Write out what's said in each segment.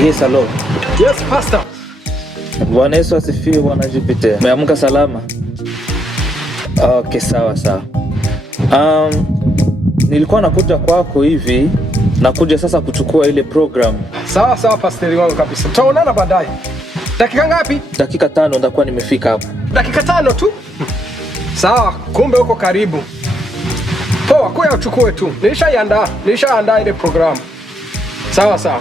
Yes, hello. Yes, Pastor. Bwana Yesu asifiwe, Bwana Jupiter. Umeamka salama? Okay, sawa sawa. Nilikuwa nakuja kwako hivi, nakuja sasa kuchukua ile program. Sawa sawa, pastor wangu kabisa. Tutaonana baadaye. Dakika ngapi? Dakika 5 ndakuwa nimefika hapo. Dakika 5 tu? Sawa, kumbe uko karibu. Poa, kuya uchukue tu. Nilishaandaa ile program. Sawa sawa.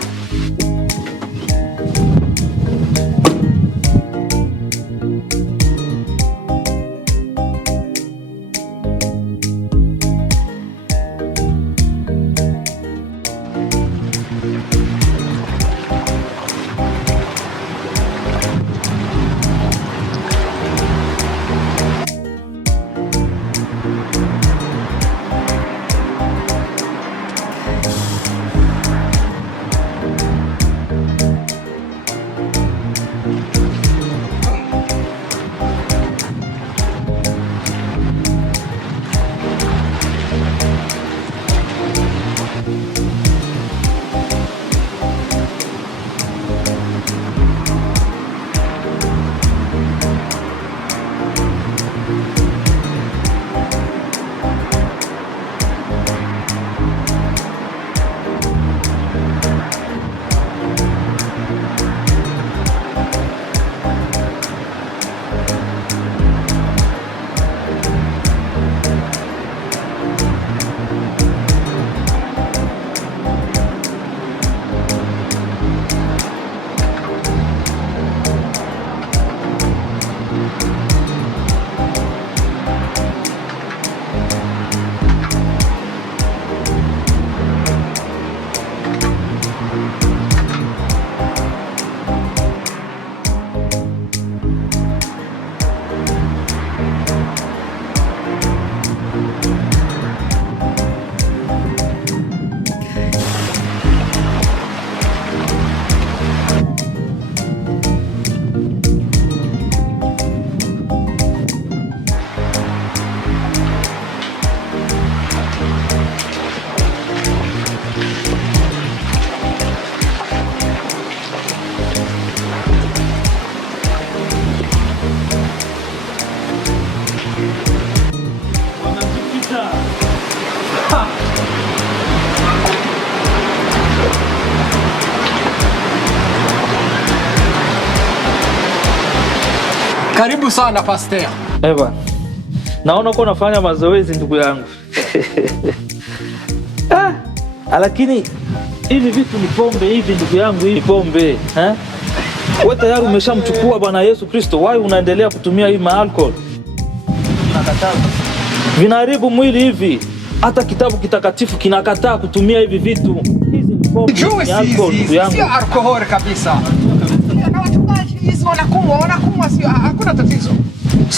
Karibu sana pastor. Eva. Naona uko unafanya mazoezi ndugu yangu. Lakini hivi vitu ni pombe hivi ndugu yangu, hii pombe, Wewe tayari umeshamchukua Bwana Yesu Kristo, why unaendelea kutumia hii alcohol? Nakataa. Vinaharibu mwili hivi. Hata kitabu kitakatifu kinakataa kutumia hivi vitu. Hizi ni pombe, ni alcohol ndugu yangu. Sio alcohol kabisa. Wanakunywa sio, hakuna tatizo.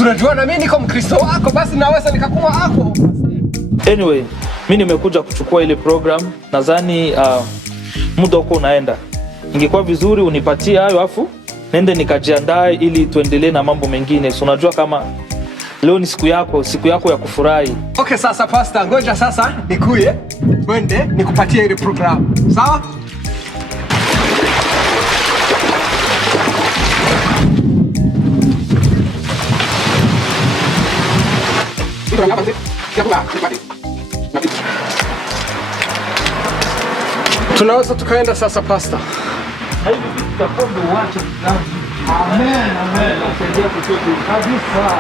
Unajua na mimi niko Mkristo wako, basi naweza nikakunywa alcohol. Anyway, mimi nimekuja kuchukua ile program. Nadhani muda uko unaenda. Ingekuwa vizuri unipatie hayo afu nende nikajiandae ili tuendelee na mambo mengine. So unajua kama leo ni siku yako ya kufurahi. Okay, sasa pastor, ngoja sasa nikuye. Twende nikupatie ile program. Sawa? Tunaweza tukaenda sasa pastor. Hivi vitu tutakombe uache kidogo. Amen, amen. Nasaidia kutoka kabisa.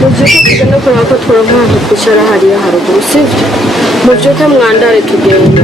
Mubyuke tugenda kureba ko twaronka kwicara hariya haruguru, sivyo? Mubyuke mwandare tugende.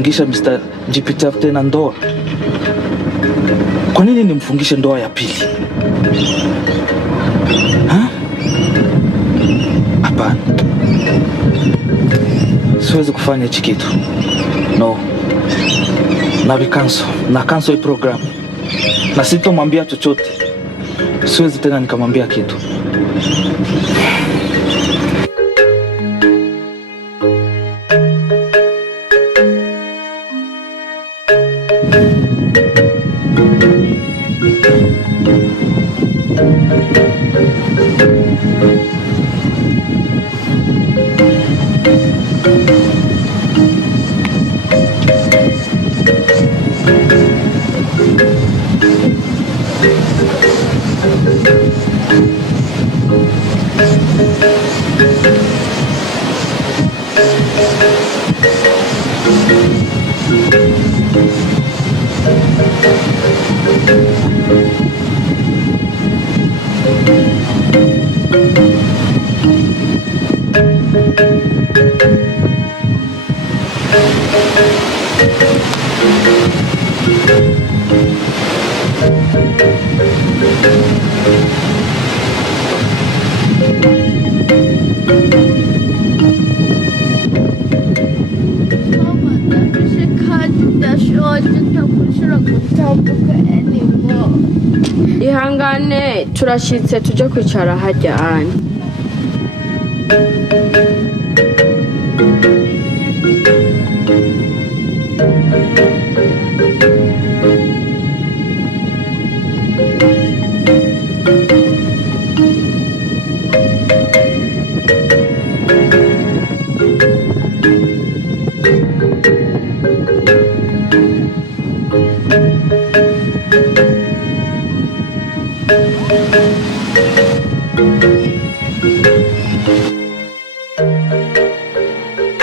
kumfungisha Mr. Jipita tena ndoa? Kwa nini nimfungishe ndoa ya pili? Hapana. Siwezi kufanya hichi kitu. No. Na cancel hii program. Na sitomwambia chochote. Siwezi tena nikamwambia kitu. Ihangane turashitse tuje kwicara hajya ani.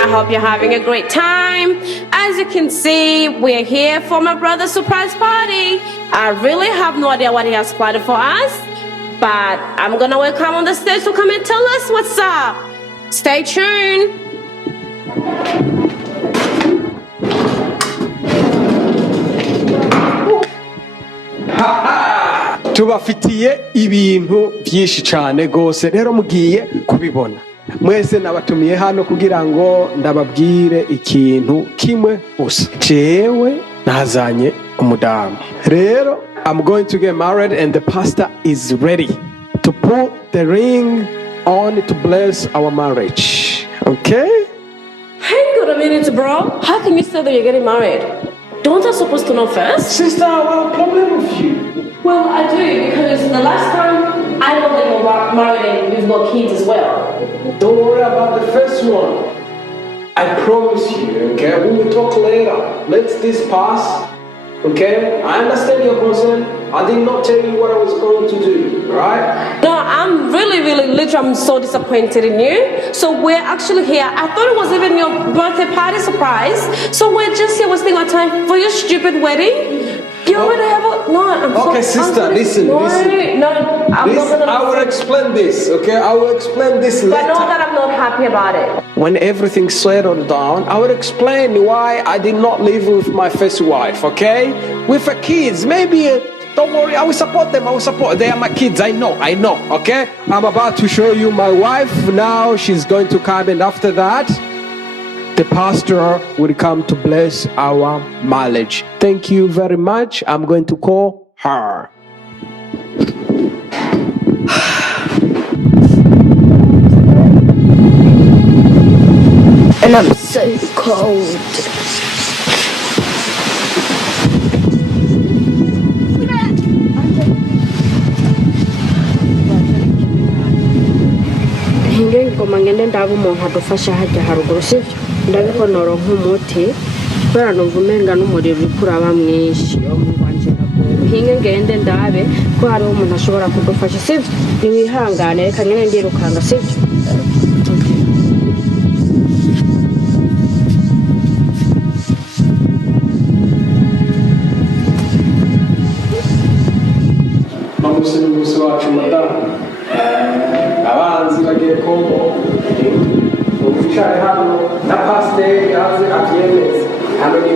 I hope you're having a great time. As you can see, we're here for my brother's surprise party. I really have no idea what he has planned for us, but I'm gonna welcome on the stage to come and tell us what's up. Stay tuned. Tubafitiye ibintu byinshi cyane gose, rero mugiye kubibona. Mwese nabatumiye hano kugira ngo ndababwire ikintu kimwe gusa. Jewe nazanye umudamu. Rero I'm going to get married and the pastor is ready to put the ring on to bless our marriage. Okay? Hang on a minute, bro. How can you say that you're getting married? Don't I supposed to know first? Sister, what problem with you? Well, I do, because the last time I know that you're married and you've got kids as well. Don't worry about the first one. I promise you, okay? We will talk later. Let this pass, okay? I understand your concern. I did not tell you what I was going to do, right? No, I'm really, literally, I'm so disappointed in you. So we're actually here. I thought it was even your birthday party surprise. So we're just here wasting our time for your stupid wedding. You already have a... No, I'm okay, so... sister, listen. No, I'm not gonna... I will explain this, okay? I will explain this later. But know that I'm not happy about it. When everything settled down, I will explain why I did not live with my first wife, okay? With the kids, maybe... don't worry, I will support them, They are my kids, I know, okay? I'm about to show you my wife. Now she's going to come, and after that, the pastor will come to bless our marriage. Thank you very much. I'm going to call her. And I'm so cold. Hinge ngoma ngende ndaba umuntu adufasha hajya haruguru sivyo ndabikonoro nk'umuti kubera numva umenga n'umuriro uri kuraba mwinshi yo mu banje nako hinge ngende ndabe ko hari umuntu ashobora kudufasha sivyo niwihangane reka ngene ndirukanga sivyo Mamusi wacu madamu abanzi bagiye Kongo ubicaye hano na pasiteri yaze abyemeze hano ni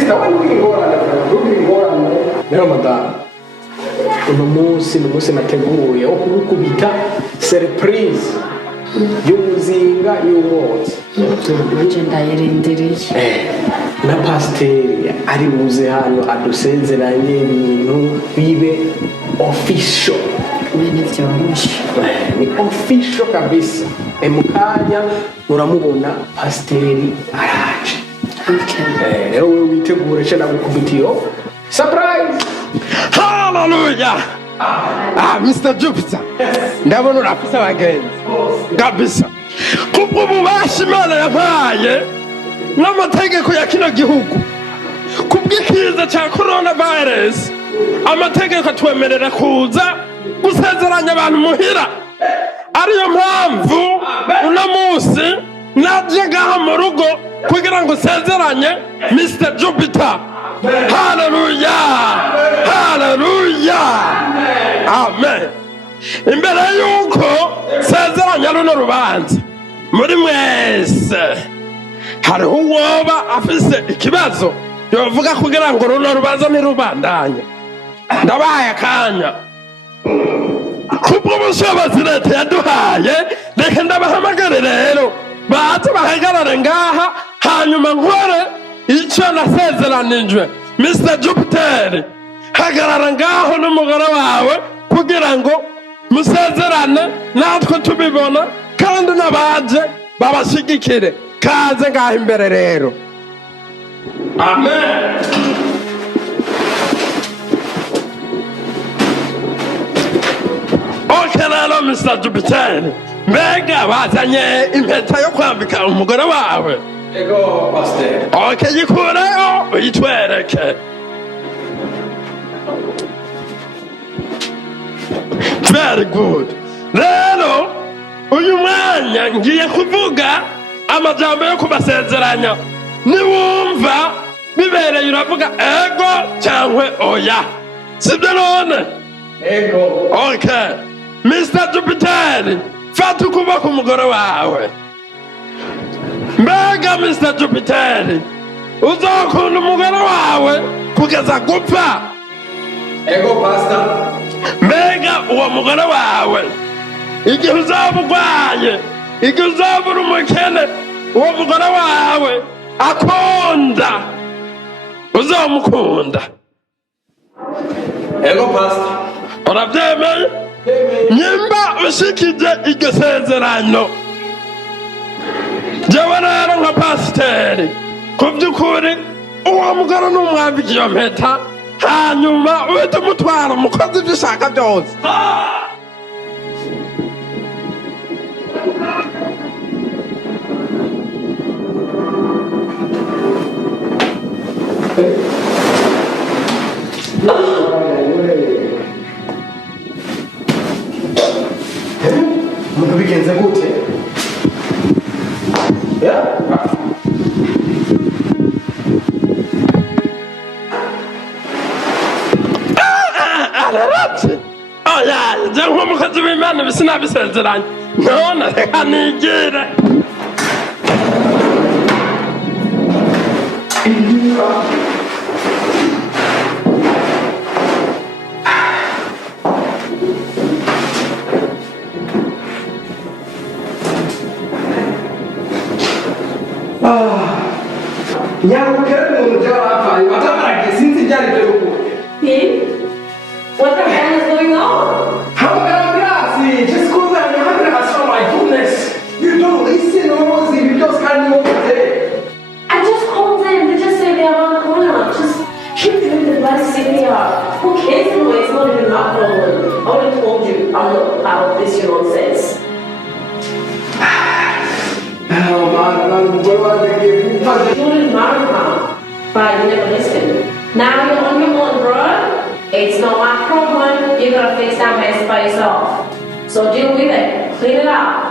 Sister, why do you go on? Rero madame, uno munsi nateguye wo kugukubita surprise y'umuzinga y'umwotsi. Nje ndayirindiriye. Na pasiteri ari buze hano adusezeranye ibintu bibe official. Ni byoroshe. Ni official kabisa. Mukanya muramubona pasiteri araje. Okay. Rero wewe witegure cyane gukubitiyo. Surprise! Hallelujah! Mr. Jupiter, ndabona urafise abagenzi kabisa kubwo ububasha Imana yampaye n'amategeko ya kino gihugu kubw'ikiza cya coronavirus. Amategeko atwemerera kuza gusezeranya abantu muhira, ariyo mpamvu uno munsi naje ngaha mu rugo kugira ngo sezeranye Mr. Jupiter. Hallelujah! Hallelujah! Amen. Imbere yuko sezeranya runo rubanza muri mwese hariho uwoba afise ikibazo yovuga kugira ngo runo rubanza ntirubandanye, ndabaye akanya kubwo ubushobozi leta yaduhaye. Reka ndabahamagare rero baze bahagarare ngaha, hanyuma nkore icyo nasezeranijwe. Mr. Jupiter, hagarara ngaho n'umugore wawe kugira ngo musezerane natwe tubibona, kandi n'abaje babashigikire. Kaze ngaho imbere rero. Amen. Okay rero Mr. Jupiter, mbega bazanye impeta yo kwambika umugore wawe? Ego pasiteri. Okay, yikureyo uyitwereke. Very good. Rero uyu mwanya ngiye kuvuga amajambo yo kubasezeranya. Niwumva bibereye uravuga ego cyangwa oya, sibyo none? Ego. Okay. Mr. Jupiter, fata ukuboko umugore wawe. Mbega Mr. Jupiter, uzakunda umugore wawe kugeza gupfa? Ego pastor. Mbega uwo mugore wawe igihe uzaba urwaye, igihe uzaba uri umukene, uwo mugore wawe akunda, uzamukunda? Ego pastor. Urabyemeye? Nyimba ushikije iryo sezerano, jewe rero nka pasiteri ku by'ukuri uwo mugore n'umwambika iyo mpeta, hanyuma uhita umutwara umukozi ibyo ushaka byose. Umuntu bigenze gute? Ya? Araratse. Oya, je nk'umukozi w'Imana bisinabisezeranye. None reka nigire. Nyamukere umuntu cyarafaye batabaragiye sinzi byari byo gukora. What the hell is going on? How grazie, just go there and you have to show my goodness. You don't listen almost, you just can't over there. I just called them. They just say they're around the corner. Just keep doing the best CPR. Who cares anyway? It's not even my problem. I already told you I'm not part of this your nonsense. Oh man, what was I giving? You wanted Marika, but you never listened. Now you're on your own, bro. It's not my problem. You gotta fix that mess by yourself. So deal with it. Clean it up.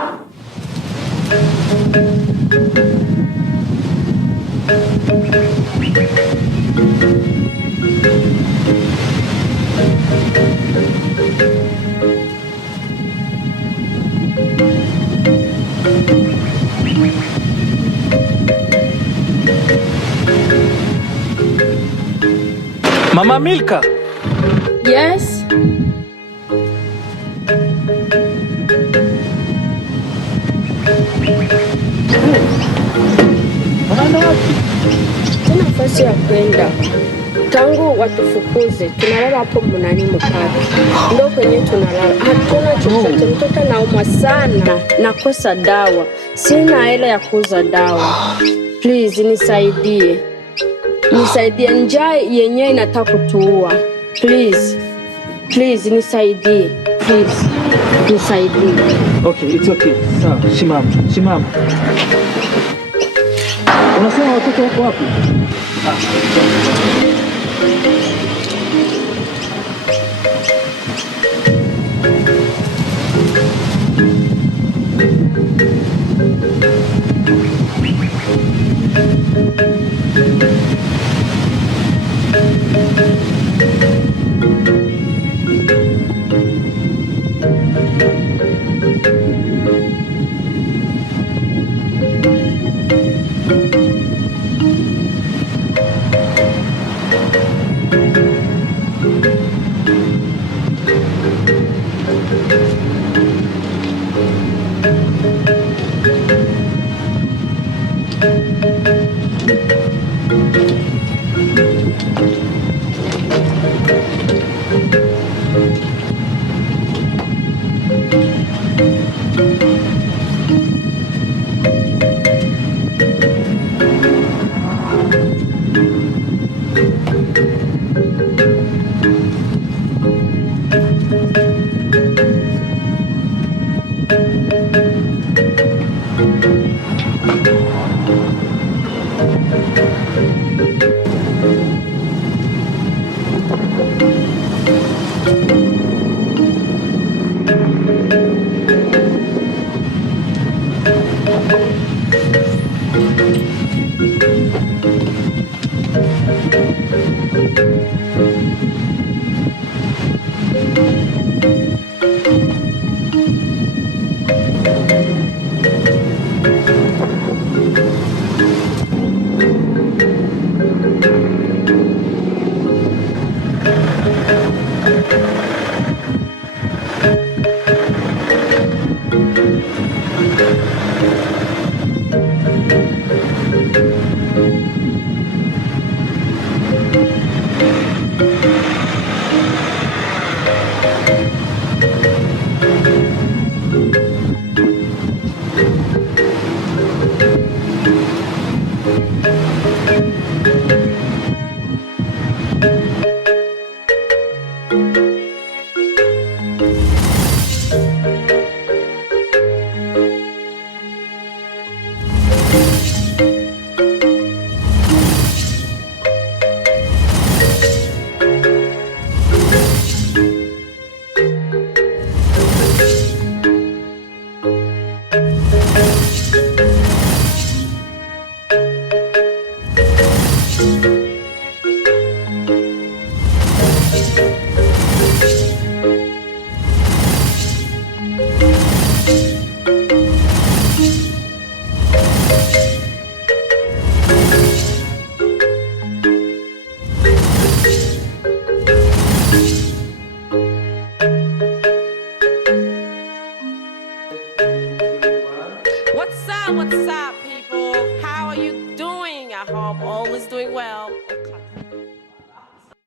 Mama Milka. Yes. Unaenda wapi? Sina nafasi ya kwenda. Tangu watufukuze tunalala hapo mnani mpaka. Ndio kwenye tunalala. Hatuna chochote. Mtoto naumwa sana. Nakosa dawa. Sina hela ya kuuza dawa. Please nisaidie. Nisaidie, njaa yenyewe inataka kutuua. Please. Please nisaidie. Please. Nisaidie. Okay, it's okay. Sawa, simama. Unasema watoto wako wapi?